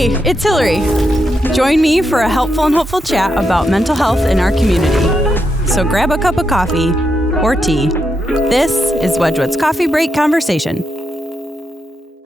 Hey, it's Hillary. Join me for a helpful and hopeful chat about mental health in our community. So grab a cup of coffee or tea. This is Wedgwood's Coffee Break Conversation.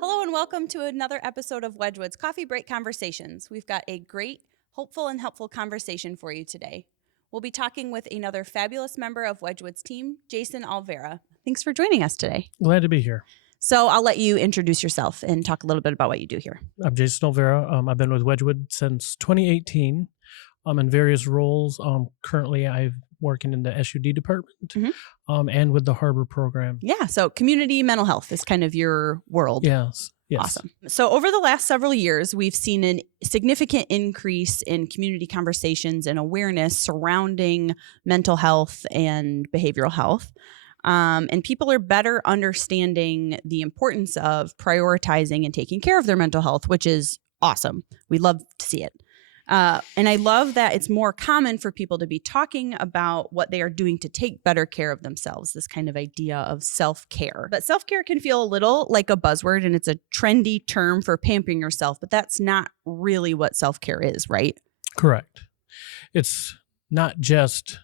Hello and welcome to another episode of Wedgwood's Coffee Break Conversations. We've got a great, hopeful and helpful conversation for you today. We'll be talking with another fabulous member of Wedgwood's team, Jason Olvera. Thanks for joining us today. Glad to be here. So I'll let you introduce yourself and talk a little bit about what you do here. I'm Jason Olvera. I've been with Wedgwood since 2018. I'm in various roles. Currently, I'm working in the SUD department and with the Harbor program. Yeah, so community mental health is kind of your world. Yes. Awesome. So over the last several years, we've seen a significant increase in community conversations and awareness surrounding mental health and behavioral health. And people are better understanding the importance of prioritizing and taking care of their mental health, which is awesome. We love to see it. And I love that it's more common for people to be talking about what they are doing to take better care of themselves, this kind of idea of self-care. But self-care can feel a little like a buzzword, and it's a trendy term for pampering yourself, but that's not really what self-care is, right? Correct. It's not just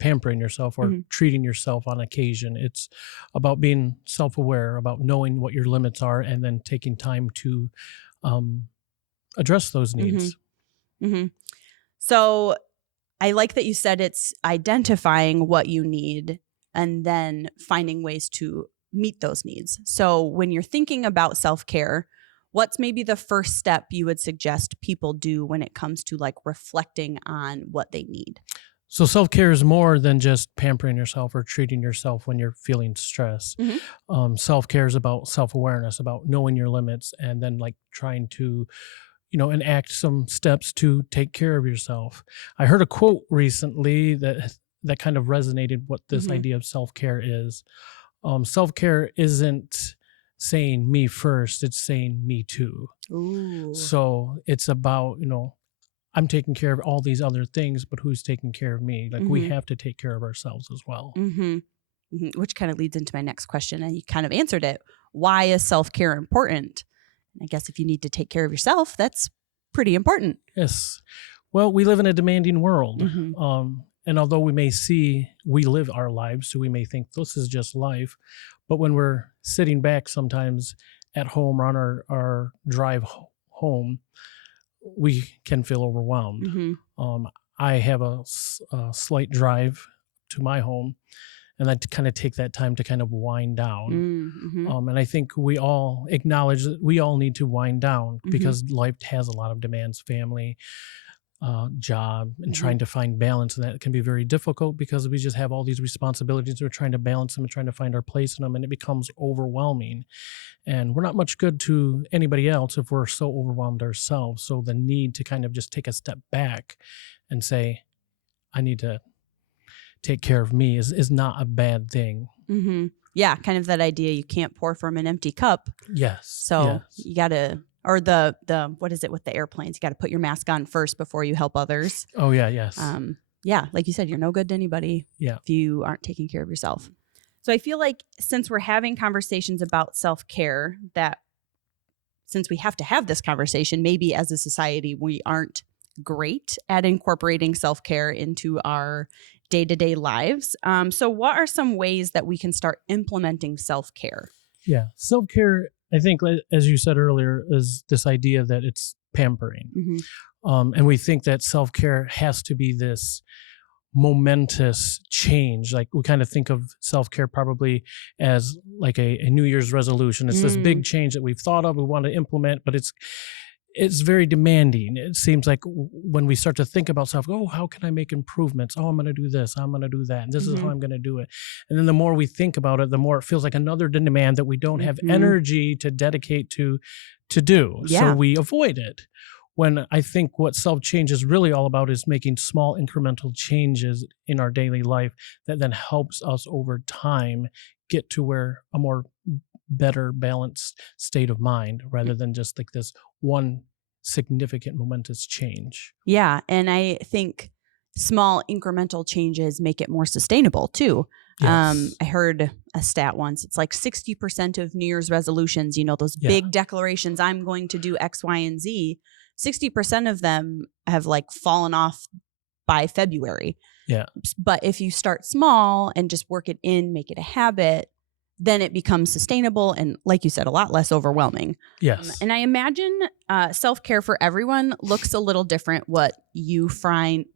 pampering yourself or treating yourself on occasion. It's about being self-aware, about knowing what your limits are, and then taking time to address those needs. So I like that you said it's identifying what you need and then finding ways to meet those needs. So when you're thinking about self-care, what's maybe the first step you would suggest people do when it comes to like reflecting on what they need? So self-care is more than just pampering yourself or treating yourself when you're feeling stress. Self-care is about self-awareness, about knowing your limits, and then like trying to, enact some steps to take care of yourself. I heard a quote recently that kind of resonated what this idea of self-care is. Self-care isn't saying me first, it's saying me too. Ooh. So it's about, I'm taking care of all these other things, but who's taking care of me? Like we have to take care of ourselves as well. Which kind of leads into my next question, and you kind of answered it. Why is self-care important? I guess if you need to take care of yourself, that's pretty important. Yes. Well, we live in a demanding world. And although we live our lives, so we may think this is just life. But when we're sitting back sometimes at home or on our drive home, we can feel overwhelmed. I have a slight drive to my home, and I kind of take that time to kind of wind down. And I think we all acknowledge that we all need to wind down because life has a lot of demands, family, job, and trying to find balance. And that can be very difficult because we just have all these responsibilities. We're trying to balance them and trying to find our place in them, and it becomes overwhelming. And we're not much good to anybody else if we're so overwhelmed ourselves. So the need to kind of just take a step back and say, I need to take care of me is not a bad thing. Yeah, kind of that idea you can't pour from an empty cup. Yes. So you got to, or the what is it with the airplanes? You got to put your mask on first before you help others. Oh, yeah, yes. Yeah, like you said, you're no good to anybody if you aren't taking care of yourself. So I feel like since we're having conversations about self-care, that since we have to have this conversation, maybe as a society, we aren't great at incorporating self-care into our day-to-day lives. So what are some ways that we can start implementing self-care? Yeah, self-care, I think, as you said earlier, is this idea that it's pampering. And we think that self-care has to be this momentous change. Like we kind of think of self-care probably as like a New Year's resolution. It's this big change that we've thought of, we want to implement, but it's very demanding. It seems like when we start to think about self, how can I make improvements? I'm going to do this. I'm going to do that. And this is how I'm going to do it. And then the more we think about it, the more it feels like another demand that we don't have energy to dedicate to do. So we avoid it. When I think what self-change is really all about is making small incremental changes in our daily life that then helps us over time get to where a more better balanced state of mind rather than just like this one significant momentous change. Yeah. And I think small incremental changes make it more sustainable too. Yes. I heard a stat once. It's like 60% of New Year's resolutions, those Yeah. big declarations, I'm going to do X, Y, and Z, 60% of them have like fallen off by February. Yeah. But if you start small and just work it in, make it a habit, then it becomes sustainable and, like you said, a lot less overwhelming. Yes. And I imagine self-care for everyone looks a little different. What you find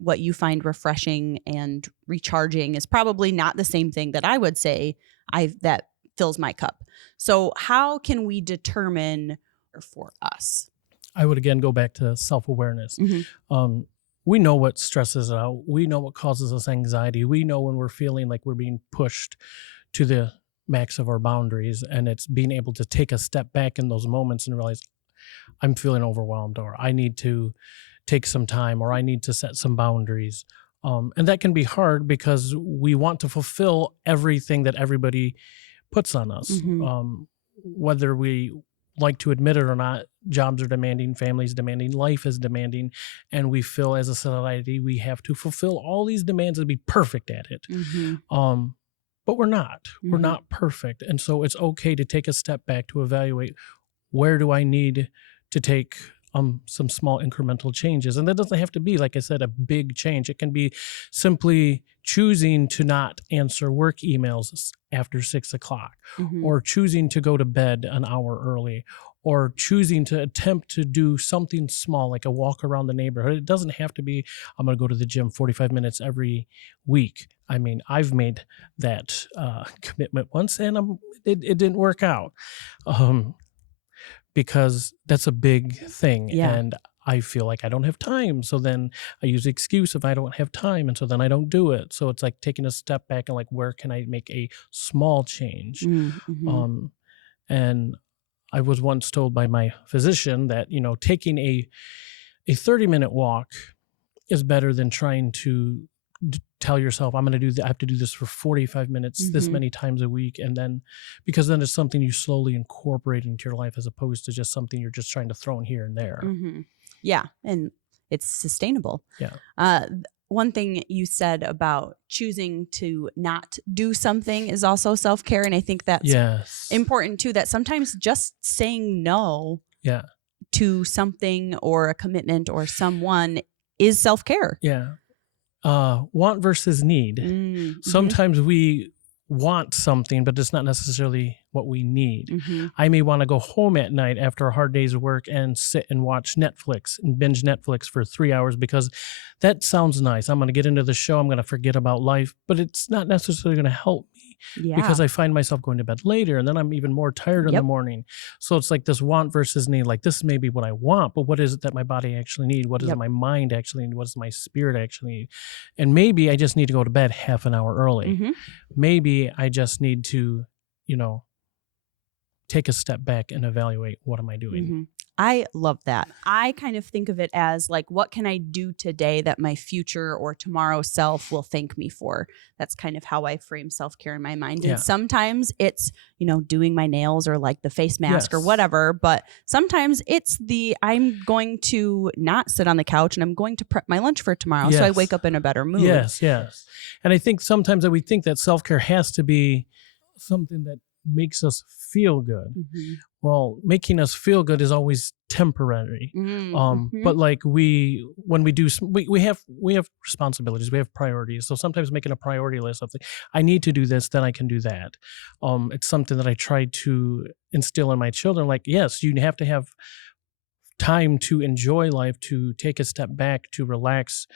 refreshing and recharging is probably not the same thing that I would say that fills my cup. So how can we determine for us? I would again go back to self-awareness. Mm-hmm. We know what stresses us out. We know what causes us anxiety. We know when we're feeling like we're being pushed to the max of our boundaries, and it's being able to take a step back in those moments and realize I'm feeling overwhelmed, or I need to take some time, or I need to set some boundaries. And that can be hard because we want to fulfill everything that everybody puts on us. Mm-hmm. Whether we like to admit it or not, jobs are demanding, families demanding, life is demanding, and we feel as a society we have to fulfill all these demands and be perfect at it. Mm-hmm. But we're not. Mm-hmm. We're not perfect. And so it's okay to take a step back to evaluate, where do I need to take some small incremental changes? And that doesn't have to be, like I said, a big change. It can be simply choosing to not answer work emails after 6 o'clock, Mm-hmm. or choosing to go to bed an hour early, or choosing to attempt to do something small, like a walk around the neighborhood. It doesn't have to be, I'm going to go to the gym 45 minutes every week. I mean, I've made that commitment once, and it didn't work out. Because that's a big thing. Yeah. And I feel like I don't have time. So then I use the excuse if I don't have time. And so then I don't do it. So it's like taking a step back and like, where can I make a small change? Mm-hmm. And I was once told by my physician that, taking a 30-minute walk is better than trying to tell yourself, I have to do this for 45 minutes, this many times a week. And then, because then it's something you slowly incorporate into your life, as opposed to just something you're just trying to throw in here and there. Mm-hmm. Yeah. And it's sustainable. Yeah. One thing you said about choosing to not do something is also self-care. And I think that's important too, that sometimes just saying no to something or a commitment or someone is self-care. Yeah. Want versus need. Mm-hmm. Sometimes we want something, but it's not necessarily what we need. Mm-hmm. I may want to go home at night after a hard day's work and sit and watch Netflix and binge Netflix for 3 hours because that sounds nice. I'm going to get into the show. I'm going to forget about life, but it's not necessarily going to help me because I find myself going to bed later and then I'm even more tired in the morning. So it's like this want versus need. Like, this may be what I want, but what is it that my body actually need? What does my mind actually need? What does my spirit actually need? And maybe I just need to go to bed half an hour early. Mm-hmm. Maybe I just need to, take a step back and evaluate, what am I doing? Mm-hmm. I love that. I kind of think of it as like, what can I do today that my future or tomorrow self will thank me for? That's kind of how I frame self-care in my mind. And sometimes it's, doing my nails or like the face mask or whatever. But sometimes it's I'm going to not sit on the couch and I'm going to prep my lunch for tomorrow. So I wake up in a better mood. Yes. And I think sometimes that we think that self-care has to be something that makes us feel good. Mm-hmm. Well, making us feel good is always temporary. Mm-hmm. But like we have responsibilities, we have priorities. So sometimes making a priority list of I need to do this, then I can do that. It's something that I try to instill in my children. Like, yes, you have to have time to enjoy life, to take a step back, to relax,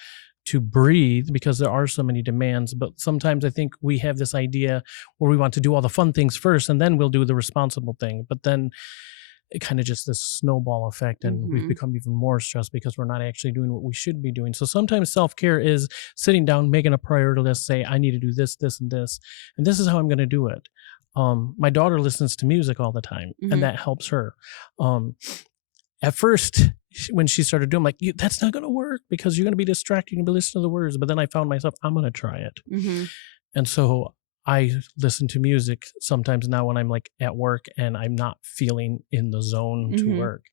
to breathe, because there are so many demands. But sometimes I think we have this idea where we want to do all the fun things first and then we'll do the responsible thing. But then it kind of just this snowball effect, and we've become even more stressed because we're not actually doing what we should be doing. So sometimes self-care is sitting down, making a priority list, say, I need to do this, this, and this is how I'm going to do it. My daughter listens to music all the time, and that helps her. At first, when she started doing, I'm like, that's not going to work because you're going to be distracted. You're going to be listening to the words. But then I found myself, I'm going to try it. Mm-hmm. And so I listen to music sometimes now when I'm like at work and I'm not feeling in the zone to work.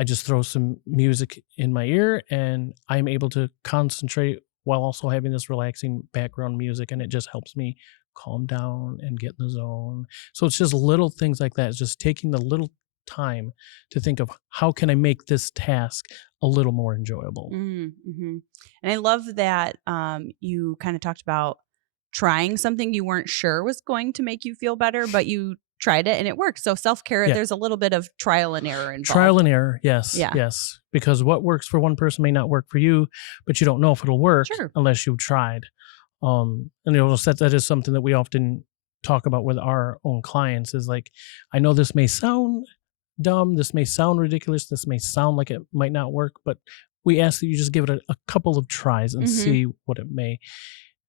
I just throw some music in my ear and I'm able to concentrate while also having this relaxing background music. And it just helps me calm down and get in the zone. So it's just little things like that. It's just taking the little time to think of how can I make this task a little more enjoyable. Mm-hmm. And I love that you kind of talked about trying something you weren't sure was going to make you feel better, but you tried it and it worked. So self-care, there's a little bit of trial and error involved. Trial and error, yes. Because what works for one person may not work for you, but you don't know if it'll work unless you've tried. And that is something that we often talk about with our own clients is like, I know this may sound dumb, this may sound ridiculous, this may sound like it might not work, but we ask that you just give it a couple of tries and see what it may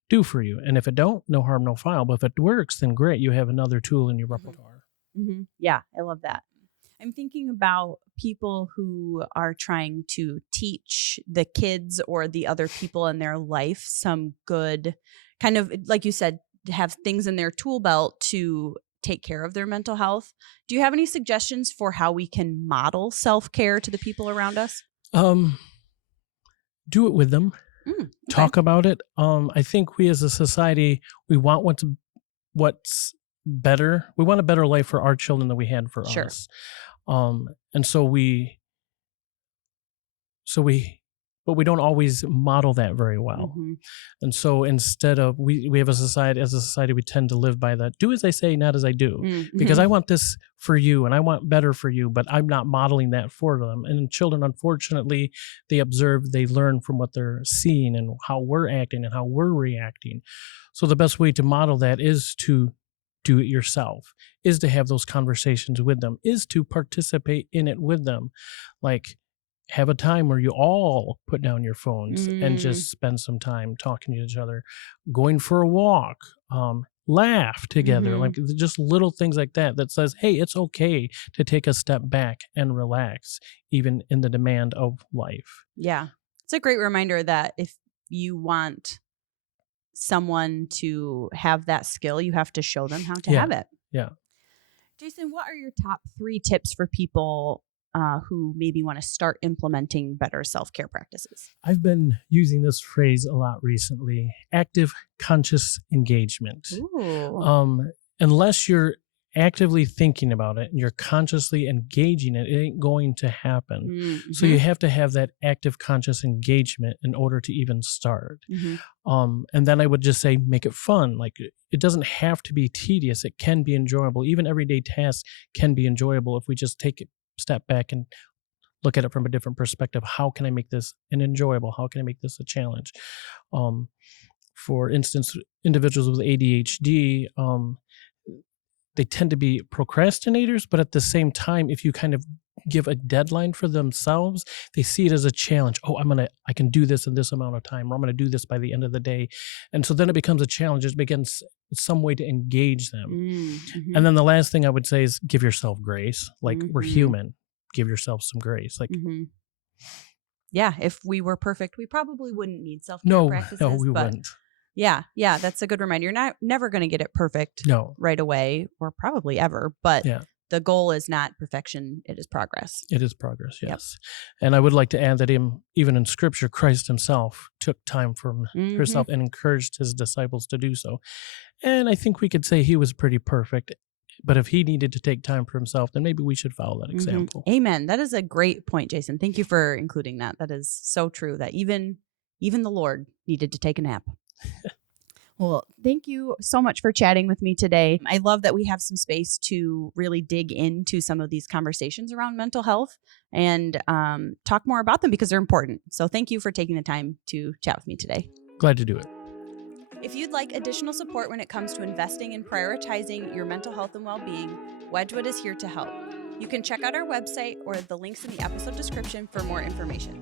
do for you. And if it don't, no harm, no foul. But if it works, then great, you have another tool in your repertoire. Yeah, I love that. I'm thinking about people who are trying to teach the kids or the other people in their life some good kind of, like you said, have things in their tool belt to take care of their mental health. Do you have any suggestions for how we can model self-care to the people around us? Do it with them. Talk about it. I think we as a society, we want what's better. We want a better life for our children than we had for us. And so but we don't always model that very well. And so instead of, we have as a society, we tend to live by that, do as I say, not as I do, because I want this for you and I want better for you, but I'm not modeling that for them. And children, unfortunately, they observe, they learn from what they're seeing and how we're acting and how we're reacting. So the best way to model that is to do it yourself, is to have those conversations with them, is to participate in it with them. Like, have a time where you all put down your phones and just spend some time talking to each other, going for a walk, laugh together, like just little things like that says, hey, it's okay to take a step back and relax, even in the demand of life. Yeah. It's a great reminder that if you want someone to have that skill, you have to show them how to have it. Yeah. Jason, what are your top 3 tips for people who maybe want to start implementing better self-care practices? I've been using this phrase a lot recently, active conscious engagement. Unless you're actively thinking about it and you're consciously engaging it, it ain't going to happen. So you have to have that active conscious engagement in order to even start. And then I would just say, make it fun. Like, it doesn't have to be tedious. It can be enjoyable. Even everyday tasks can be enjoyable if we just take a step back and look at it from a different perspective. How can I make this an enjoyable? How can I make this a challenge? For instance, individuals with ADHD, they tend to be procrastinators, but at the same time, if you kind of give a deadline for themselves, they see it as a challenge. Oh, I can do this in this amount of time, or I'm going to do this by the end of the day. And so then it becomes a challenge. It begins some way to engage them. And then the last thing I would say is give yourself grace. Like, we're human. Give yourself some grace. Like, yeah, if we were perfect, we probably wouldn't need self-care practices. No, we wouldn't. Yeah, that's a good reminder. You're never going to get it perfect right away, or probably ever, but the goal is not perfection, it is progress. It is progress, yes. And I would like to add that even in Scripture, Christ himself took time for himself and encouraged his disciples to do so. And I think we could say he was pretty perfect, but if he needed to take time for himself, then maybe we should follow that example. Amen. That is a great point, Jason. Thank you for including that. That is so true, that even the Lord needed to take a nap. Well, thank you so much for chatting with me today. I love that we have some space to really dig into some of these conversations around mental health and talk more about them because they're important. So thank you for taking the time to chat with me today. Glad to do it. If you'd like additional support when it comes to investing and prioritizing your mental health and well-being, Wedgwood is here to help. You can check out our website or the links in the episode description for more information.